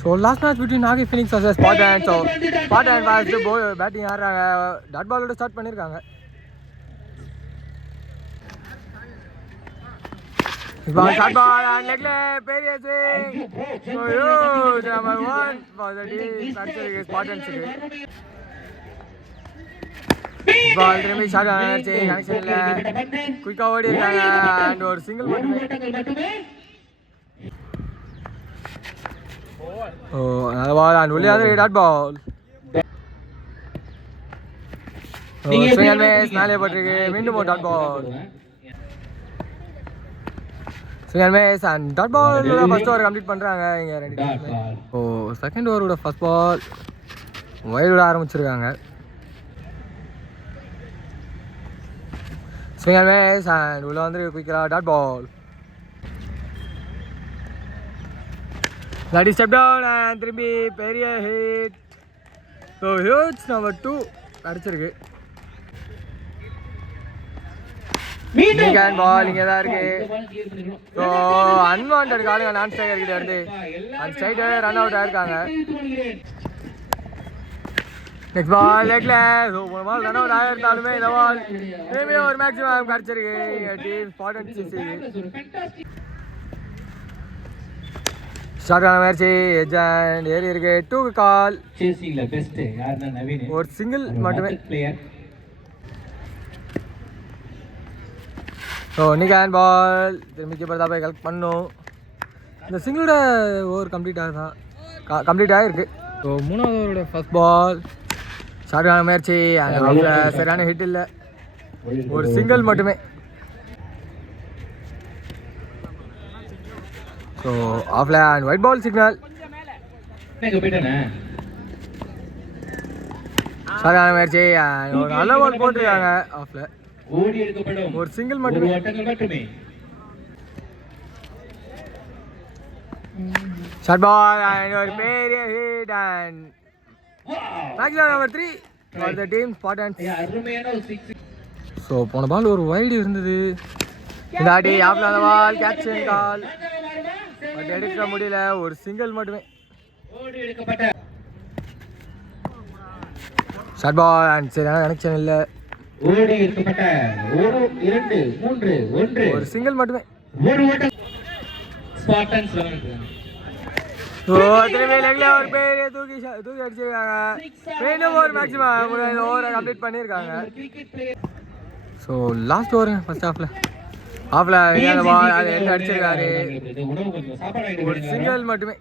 So last match between Nagi Phoenix versus Spartan. So Spartan was batting ஆடுறாங்க. Dot பாலோட start பண்ணிருக்காங்க. Ball shot ball and leg left, பெரிய swing. So huge number 1 for the team. Actually Spartans. Ball திரும்பி shot ஆச்சு, connection இல்ல. குயிக்கா ஓடி இருக்காங்க and ஒரு சிங்கிள் மட்டுமே. Oh, another ball and only other dot ball. swing and miss, மேலே போட்டிருக்கு, மீண்டும் ஒரு dot ball. swing and miss and dot ball first over complete பண்றாங்க இங்க ரெண்டு டீம்ல. ஓ செகண்ட் ஓவரோட ஃபர்ஸ்ட் பால் வைடோட ஆரம்பிச்சிருக்காங்க. swing and miss and உள்ள வந்து குயிக்கா dot ball. That is step down and திரும்பி பெரிய hit. So huge number 2 அடிச்சிருக்கு. மீண்டும் பால் இங்கே தான் இருக்கு. ஸோ அன்வான்ட் காலுங்க நான் ஸ்ட்ரைக்கர் கிட்ட இருந்து அந்த ஸ்ட்ரைட்டே ரன் அவுட் ஆயிருக்காங்க. நெக்ஸ்ட் பால் லெக்ல. ஸோ ஒரு பால் ரன் அவுட் ஆயிருந்தாலுமே இந்த பால் திரும்பி ஒரு மேக்ஸிமம் கிடச்சிருக்கு டீம் ஸ்பாட் சிசி. ஸ்டார்ட் ஆன முயற்சி எஜ்ஜான் ஏறி இருக்கு. 2 கால். ஒரு சிங்கிள் மட்டுமே. ஸோ நிகான் பால் திரும்பி கீப்பர் தான் போய் கலெக்ட் பண்ணும். இந்த சிங்கிளோட ஓவர் கம்ப்ளீட் ஆகிருக்கு. ஸோ மூணாவது ஓவரோட ஃபர்ஸ்ட் பால் ஸ்டார்ட் ஆன முயற்சி அந்த சரியான ஹிட் இல்லை, ஒரு சிங்கிள் மட்டுமே. ஸோ ஆஃப்ல அண்ட் ஒயிட் பால் சிக்னல். சரியான முயற்சி ஒரு நல்ல பால் போட்டிருக்காங்க ஆஃப்ல, ஒரு சிங்கிள் மட்டுமே. ஷார்ட் பால் அண்ட் ஒரு பெரிய hit and maximum number 3 for the team Spartans. So போன பால் ஒரு வைடு இருந்தது, இந்த ஆடி ஆஃப்ல அந்த பால் கேட்ச் அண்ட் கால் பட் எடுக்க முடியல, ஒரு சிங்கிள் மட்டுமே. ஷார்ட் பால் அண்ட் சரியான கனெக்ஷன் இல்லை, ஒரு சிங்கிள் மட்டுமே. ஒரு பெரிய தூக்கி அடிச்சிருக்காங்க. மீண்டும் ஒரு மேக்ஸிமம் ஓவரை கம்ப்ளீட் பண்ணியிருக்காங்க. ஸோ லாஸ்ட் ஓவர் ஃபர்ஸ்ட் ஹாஃப்ல பால் அது என்ன அடிச்சிருக்காரு, ஒரு சிங்கிள் மட்டுமே.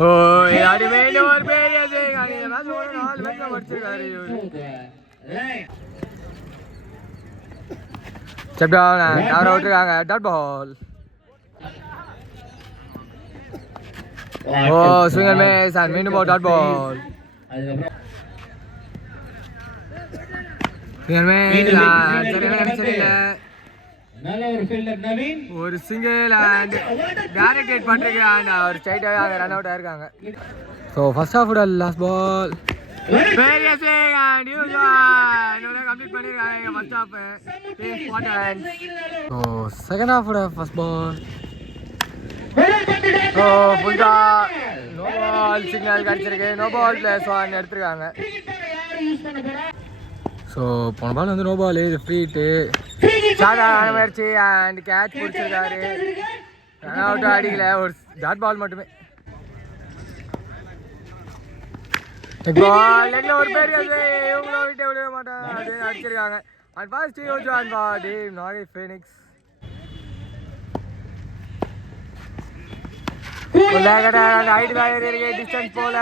ஓ அது மீண்டும் ஒரு பெரிய அடிச்சிருக்காரு. ஸ்டெப் டவுன் டவர் அவுட் இருக்காங்க. Dot ball. Oh swing and miss and மீண்டும் ஒரு டாட் பால். ஒரு சிங்கிள் அண்ட் டைரக்ட் ஹிட் பண்ணிருக்கு அண்ட் ஒரு ஸ்ட்ரைட்டாகவே அங்கே ரன் அவுட் ஆயிருக்காங்க. ஸோ ஃபர்ஸ்ட் ஹாஃபோட லாஸ்ட் பால் பெரிய swing and use one complete பண்ணிருக்காங்க ஃபர்ஸ்ட் ஹாஃப். ஸோ செகண்ட் ஹாஃபோட ஃபர்ஸ்ட் பால் ஸோ ஃபுல்லா நோ பால் சிக்னல் கிடச்சிருக்கு. நோ பால் பிளஸ் 1 எடுத்துருக்காங்க. ஸோ போன பால் வந்து நோ பால், இது ஃப்ரீட்டு. சாதாரண முயற்சி அண்ட் கேட்ச் பிடிச்சிருக்காரு. ரன் அவுட் அடிக்கல, ஒரு டாட் பால் மட்டுமே. பால் லெக்ல ஒரு பெரிய இவங்கள விட்டு விட மாட்டாங்க, அது அடிச்சிருக்காங்க. And first use and body Nagai Phoenix. Distance போல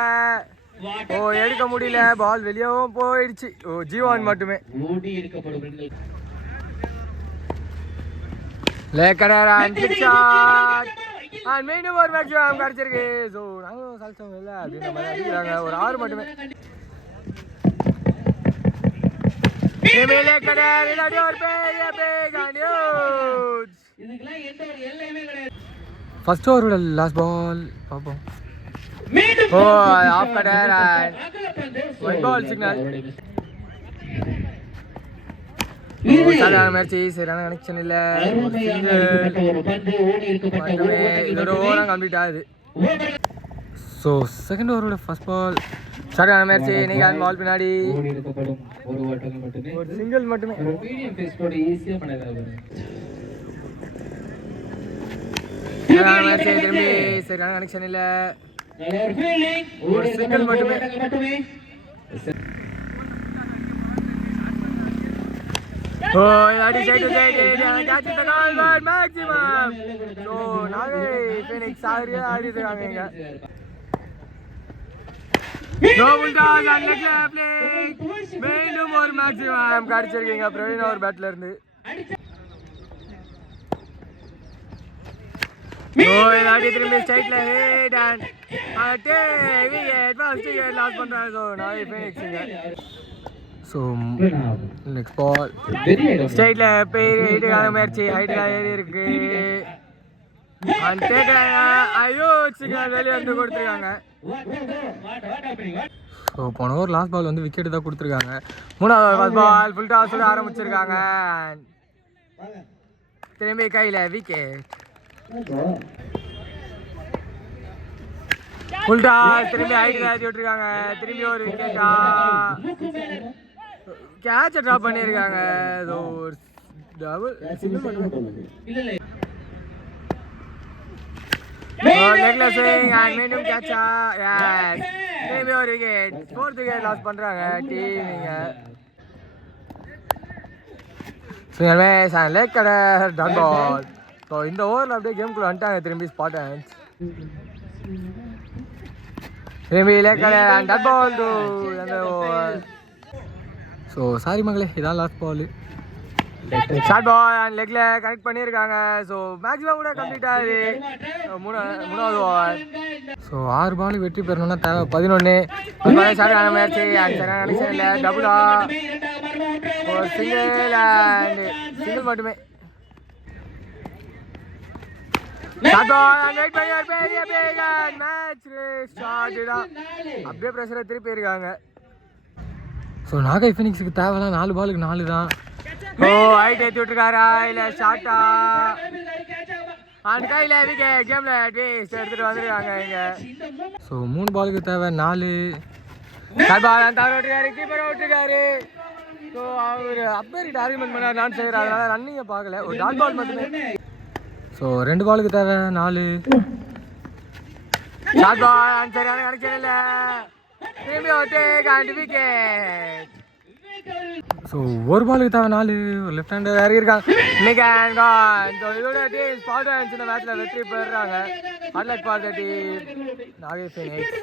ஓ எடுக்க முடியல, பால் வெளியவும் போயிடுச்சு. ஓ ஜீவான் மட்டுமே. மீண்டும் ஒரு மேக்ஸிமம் கிடைச்சிருக்கு. ஸோ நாங்களும் சல்சம் இல்லை அப்படின்ற மாதிரி அடிக்கிறாங்க, ஒரு 6 மட்டுமே. ஃபர்ஸ்ட் ஓவரோட லாஸ்ட் பால் பார்ப்போம். Oh off cutter and wide ball signal. சரியான முயற்சி, சரியான கனெக்ஷன் இல்லை. மட்டுமே இதோட ஓவராக கம்ப்ளீட் ஆகுது. ஸோ செகண்ட் ஓவரோட ஃபர்ஸ்ட் பால் சரியான முயற்சி. நீங்கள் அந்த பால் பின்னாடி ஒரு சிங்கிள் மட்டுமே. சரியான முயற்சி, திரும்பி சரியான கனெக்ஷன் இல்லை. ஒரு சிங்கிள் மட்டுமே. Oh, that is it. Catch the goal, but maximum. So Nagai Phoenix சாரியா ஆடிடுறாங்க இங்க. No bulldogs and leg play. மீண்டும் ஒரு மேக்ஸிமம் கடிச்சிருக்கீங்க பிரவீன் அவர் பேட்ல இருந்து. Oh, that is திரும்பி ஸ்ட்ரைட்ல hit and first wicket loss பண்றாங்க. So நாகை Phoenix இங்க. ஸோ நெக்ஸ்ட் பால் ஸ்ட்ரைட்ல போய் ஹைட்டுக்கான முயற்சி. ஹைட்டுல ஏறி இருக்கு. ஐயோ சிக்னல் வெளியே வந்து கொடுத்துருக்காங்க. ஸோ போன ஓவர் லாஸ்ட் பால் வந்து விக்கெட் தான் கொடுத்துருக்காங்க. மூணாவது ஃபர்ஸ்ட் பால் ஃபுல் டாஸ் விட ஆரம்பிச்சிருக்காங்க. திரும்பி கையில் விக்கெட். ஃபுல் டாஸ் திரும்பி ஹைட்டுல ஏற்றி விட்டுருக்காங்க. திரும்பி ஒரு விக்கெட்டா கேட்சை ட்ராப் பண்ணியிருக்காங்க. மீண்டும் கேட்சா. திரும்பி ஒரு விக்கெட். ஃபோர்த் விக்கெட் லாஸ் பண்றாங்க டீம் இங்க. லேக் கடை டாட் பால். ஸோ இந்த ஓவரில் அப்படியே கேம்குள்ள வந்துட்டாங்க திரும்பி ஸ்பாட்டன்ஸ். திரும்பி லேக் கடை டாட் பால் டு அந்த ஓவர். ஸோ சாரி மகளே, இதான் last ball. Short ball and லெக்ல கனெக்ட் பண்ணியிருக்காங்க. ஸோ மேக்ஸிமம் கூட கம்ப்ளீட் ஆகுது. மூணாவது ஓவர். ஸோ 6 பால் வெற்றி பெறணும்னா தேவை 11. சரியான முயற்சி அண்ட் சரியான கனெக்ஷன் இல்லை. டபுளா ஒரு சிங்கிள் அண்ட் சிங்கிள் மட்டுமே. ஷார்ட் பால் அண்ட் வெயிட் பண்ணி ஒரு பெரிய மேட்ச் ஸ்டார்ட் தான். அப்படியே ப்ரெஷரை திருப்பி இருக்காங்க. ஸோ நாகை ஃபினிக்ஸுக்கு தேவைலாம் 4 பாலுக்கு 4 தான். ஓ ஹைட் ஏற்றி விட்டுருக்காரா இல்லை ஷார்ட்டா? அந்த கையில் விக்கெட். கேமில் ட்விஸ்ட் எடுத்துகிட்டு வந்துருக்காங்க இங்கே. ஸோ 3 பாலுக்கு தேவை 4. பால் தவற விட்டுருக்காரு. கீப்பர் விட்டுருக்காரு. ஸோ அவர் அப்பேரிட்டு ஆர்குமெண்ட் பண்ணார் நான் செய்கிறார். அதனால் ரன்னிங்கை பார்க்கல. ஒரு டாட் பால் மட்டுமே. ஸோ 2 பாலுக்கு தேவை 4. ஷார்ட் பால் சரியான கனெக்ஷன் இல்லை. திரும்பி ஒரு விக்கெட். ஸோ ஒரு பாலுக்கு தேவை 4. ஒரு லெஃப்ட் ஹேண்டர் இறங்கியிருக்காங்க. இதோட டீம் ஸ்பாட்டன்ஸ் இந்த மேட்ச்ல வெற்றி பெறுறாங்க. Hard luck for the team Nagai Phoenix.